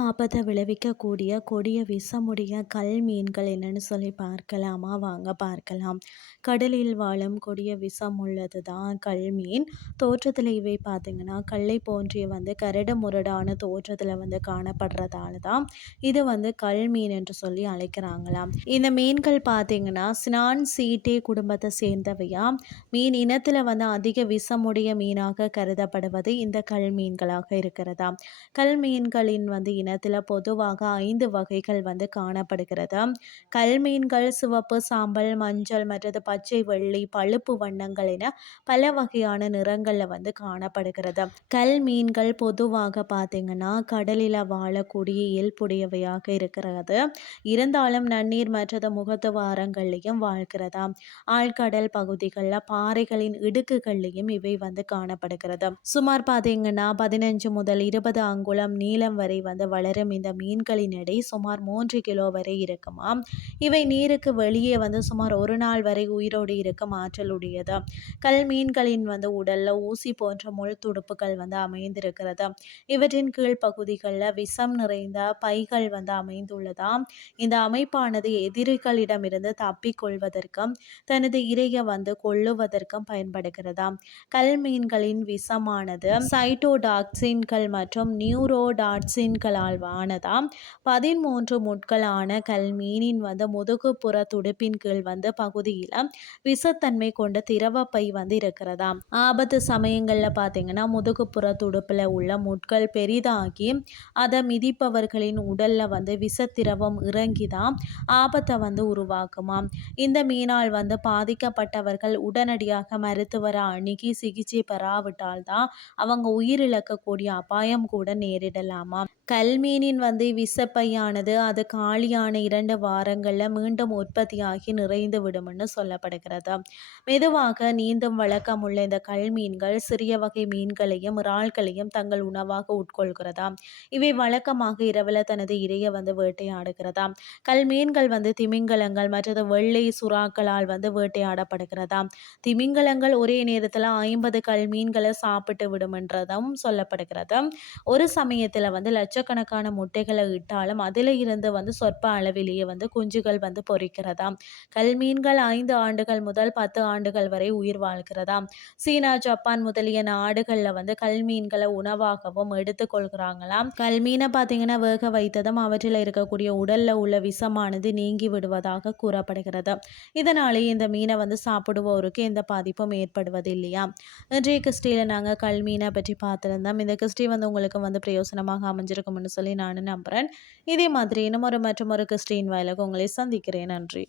ஆபத்தை விளைவிக்கக்கூடிய கொடிய விஷமுடைய கல் மீன்கள் என்னன்னு சொல்லி பார்க்கலாமா? வாங்க பார்க்கலாம். கடலில் வாழும் கொடிய விஷம் உள்ளது தான் கல் மீன். தோற்றத்தில் இவை பார்த்திங்கன்னா கல்லை போன்றிய வந்து கரடு முரடான தோற்றத்தில் வந்து காணப்படுறதால தான் இது வந்து கல் மீன் என்று சொல்லி அழைக்கிறாங்களாம். இந்த மீன்கள் பார்த்திங்கன்னா ஸ்னான் சீட்டே குடும்பத்தை சேர்ந்தவையா? மீன் இனத்தில் வந்து அதிக விஷமுடைய மீனாக கருதப்படுவது இந்த கல் மீன்களாக இருக்கிறதா கல் மீன்களின் வந்து இனத்தில் பொதுவாக ஐந்து வகைகள் வந்து காணப்படுகிறது. கல்மீன்கள் சிவப்பு சாம்பல் மஞ்சள் மற்றது பச்சை வெள்ளி பழுப்பு வண்ணங்கள் என பல வகையான நிறங்களில் வந்து காணப்படுகிறது. கல் மீன்கள் பொதுவாக பார்த்தீங்கன்னா கடலில் வாழக்கூடிய இயல்புடையவையாக இருக்கிறது. இருந்தாலும் நன்னீர் மற்றது முகத்து வாரங்கள்லையும் வாழ்கிறதா? ஆழ்கடல் பகுதிகளில் பாறைகளின் இடுக்குகள்லையும் இவை வந்து காணப்படுகிறது. சுமார் பார்த்தீங்கன்னா பதினஞ்சு முதல் இருபது அங்குலம் நீளம் வரை வந்து வளரும் இந்த மீன்களின் எடை சுமார் மூன்று கிலோ வரை இருக்குமாம். இவை நீருக்கு வெளியே வந்து சுமார் ஒரு நாள் வரை உயிரோடு இருக்கும் ஆற்றல் உடையது கல் மீன்களின் வந்து உடல்ல ஊசி போன்ற முள் துடுப்புகள் வந்து அமைந்திருக்கிறது. இவற்றின் கீழ் பகுதிகளில் விஷம் நிறைந்த பைகள் வந்து அமைந்துள்ளதாம். இந்த அமைப்பானது எதிரிகளிடமிருந்து தப்பிக்கொள்வதற்கும் தனது இரையை வந்து கொள்ளுவதற்கும் பயன்படுகிறதாம். கல் மீன்களின் விஷமானது சைட்டோடாக்சின்கள் மற்றும் நியூரோடாக்சின்கள் முட்களால் ஆனதாம் பதிமூன்று முட்களான கல்மீனின் வந்து முதுகுப்புற துடுப்பின் கீழ் வந்து பகுதியில் விஷத்தன்மை கொண்ட திரவப்பை வந்து இருக்கிறதாம் ஆபத்து சமயங்களில் பார்த்தீங்கன்னா முதுகுப்புற துடுப்பில் உள்ள முட்கள் பெரிதாகி அதை மிதிப்பவர்களின் உடலில் வந்து விஷத்திரவம் இறங்கி தான் ஆபத்தை வந்து உருவாக்குமாம் இந்த மீனால் வந்து பாதிக்கப்பட்டவர்கள் உடனடியாக மருத்துவரை அணுகி சிகிச்சை பெறாவிட்டால் தான் அவங்க உயிரிழக்கக்கூடிய அபாயம் கூட நேரிடலாமா? கல்மீனின் வந்து விசப்பையானது அது காலியான இரண்டு வாரங்களில் மீண்டும் உற்பத்தியாகி நிறைந்து விடும்னு சொல்லப்படுகிறது. மெதுவாக நீந்தும் வழக்கம் உள்ள இந்த கல்மீன்கள் சிறிய வகை மீன்களையும் இறால்களையும் தங்கள் உணவாக உட்கொள்கிறதாம் இவை வழக்கமாக இரவில் தனது இரையை வந்து வேட்டையாடுகிறதாம் கல்மீன்கள் வந்து திமிங்கலங்கள் மற்றது வெள்ளை சுறாக்களால் வந்து வேட்டையாடப்படுகிறதா? திமிங்கலங்கள் ஒரே நேரத்தில் ஐம்பது கல்மீன்களை சாப்பிட்டு விடுமென்றதும் சொல்லப்படுகிறது. ஒரு சமயத்தில் வந்து நூற்றுக்கணக்கான முட்டைகளை இட்டாலும் அதில் இருந்து வந்து சொற்ப அளவிலேயே வந்து குஞ்சுகள் வந்து பொறிக்கிறதாம். கல்மீன்கள் ஐந்து ஆண்டுகள் முதல் பத்து ஆண்டுகள் வரை உயிர் வாழ்கிறதாம். சீனா ஜப்பான் முதலிய நாடுகளில் வந்து கல்மீன்களை உணவாகவும் எடுத்துக்கொள்கிறாங்களாம் கல்மீனை பார்த்தீங்கன்னா வேக வைத்ததும் அவற்றில் இருக்கக்கூடிய உடலில் உள்ள விஷமானது நீங்கி விடுவதாக கூறப்படுகிறது. இதனாலே இந்த மீனை வந்து சாப்பிடுவோருக்கு எந்த பாதிப்பும் ஏற்படுவது இல்லையா இன்றைய கிறிஸ்டியில் நாங்கள் கல்மீனை பற்றி பார்த்துருந்தோம். இந்த கிறிஸ்டி வந்து உங்களுக்கு வந்து பிரயோசனமாக இருக்கும்னு சொல்லி நான் நம்புகிறேன் இதே மாதிரி இன்னும் ஒரு மற்றும் ஒரு கிறிஸ்டின் வாயிலாக உங்களை சந்திக்கிறேன். நன்றி.